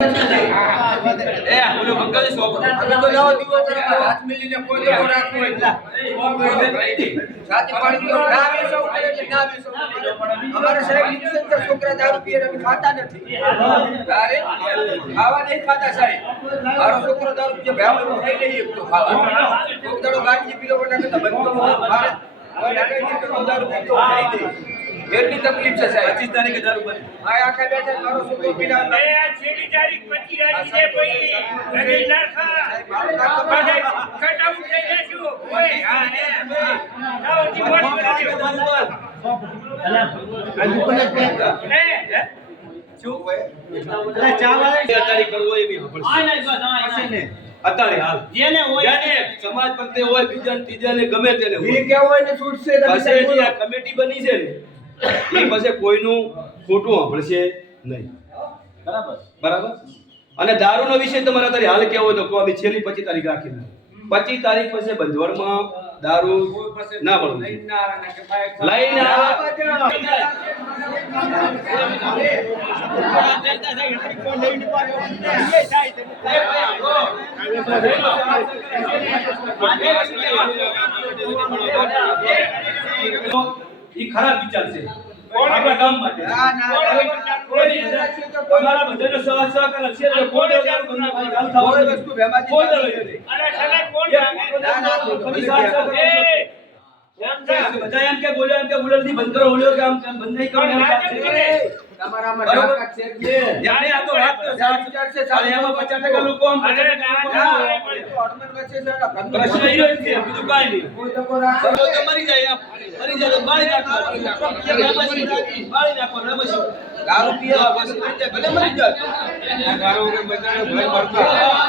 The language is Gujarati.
એ બોલો બંગાળી શોપ અમે તો લાવો દીવો તરફ હાથ મિલીને કોઈ તો રાખવો હોય સાચી પાડી દો ના વેસો કરે એટલે ના વેસો અમારે સાહેબ નિક્ષેપ છે છોકરા દારૂ પીએ અમે ખાતા નથી અરે ખાવા નહીં ખાતા સાહેબ મારો છોકરો દારૂ પીએ ભાવ એવો ખાઈ લઈએ તો ખાવા કોક દાડો ગાડી પીલો બનાકે તો બંધો મારે કોઈ લાગે નહીં તો દારૂ પીતો ખાઈ દે એટલી તકલીફ છે સાહેબ 25 તારીખે દારૂ બને આ આખા બેઠા મારો છોકરો પીલા એ આ છેલ્લી તારીખ 25 રાજી છે ભાઈ રગે ના ખા કટ આઉટ થઈ જશું ઓય હા ને જાઓ જી બોલ કરી દો શું એટલે ચા વાળા તારીખ કરવો એવી પડશે આ નહીં બસ હા એસે ને અત્યારે હાલ જેને હોય જેને સમાજ પ્રત્યે હોય બીજા ત્રીજાને ગમે તેને હોય એ કેવો હોય ને છૂટશે પછી જે આ કમિટી બની છે ને એ પછી કોઈનું ખોટું સાંભળશે નહીં બરાબર અને દારૂનો વિષય તમારે અત્યારે હાલ કેવો હોય તો કહો અમે છેલ્લી 25 તારીખ રાખી 25 તારીખ પછી બંધવડમાં દારૂ ના મળે લઈને ઈ ખરાબ વિચાર છે આપણા ગામ માટે તમારા બધાનો સહકાર છે તો કોઈ દારૂ બંધ ભાઈ ગાલ થાવ કોઈ વસ્તુ ભેમાજી અરે સલા કોણ બધા એમ કે બોલ્યો એમ કે ઉલરથી બંધ કરો ઓલ્યો કે આમ બંધ નહીં કરો તમારામાં બરોબર ઢાકા છે કે જાણે આ તો વાત તો સાચી છે સાલે એમાં 50% લોકો આમ 50% પ્રશ્ન ઈ રહ્યો છે બીજું કાઈ નહીં કોઈ તો કોઈ રાખે તો મરી જાય મરી જાય તો બાળી નાખો બાળી નાખો રમશો દારૂ પીએ બસ મરી જાય ભલે મરી જાય દારૂ વગર બધાનો ભય ભરતા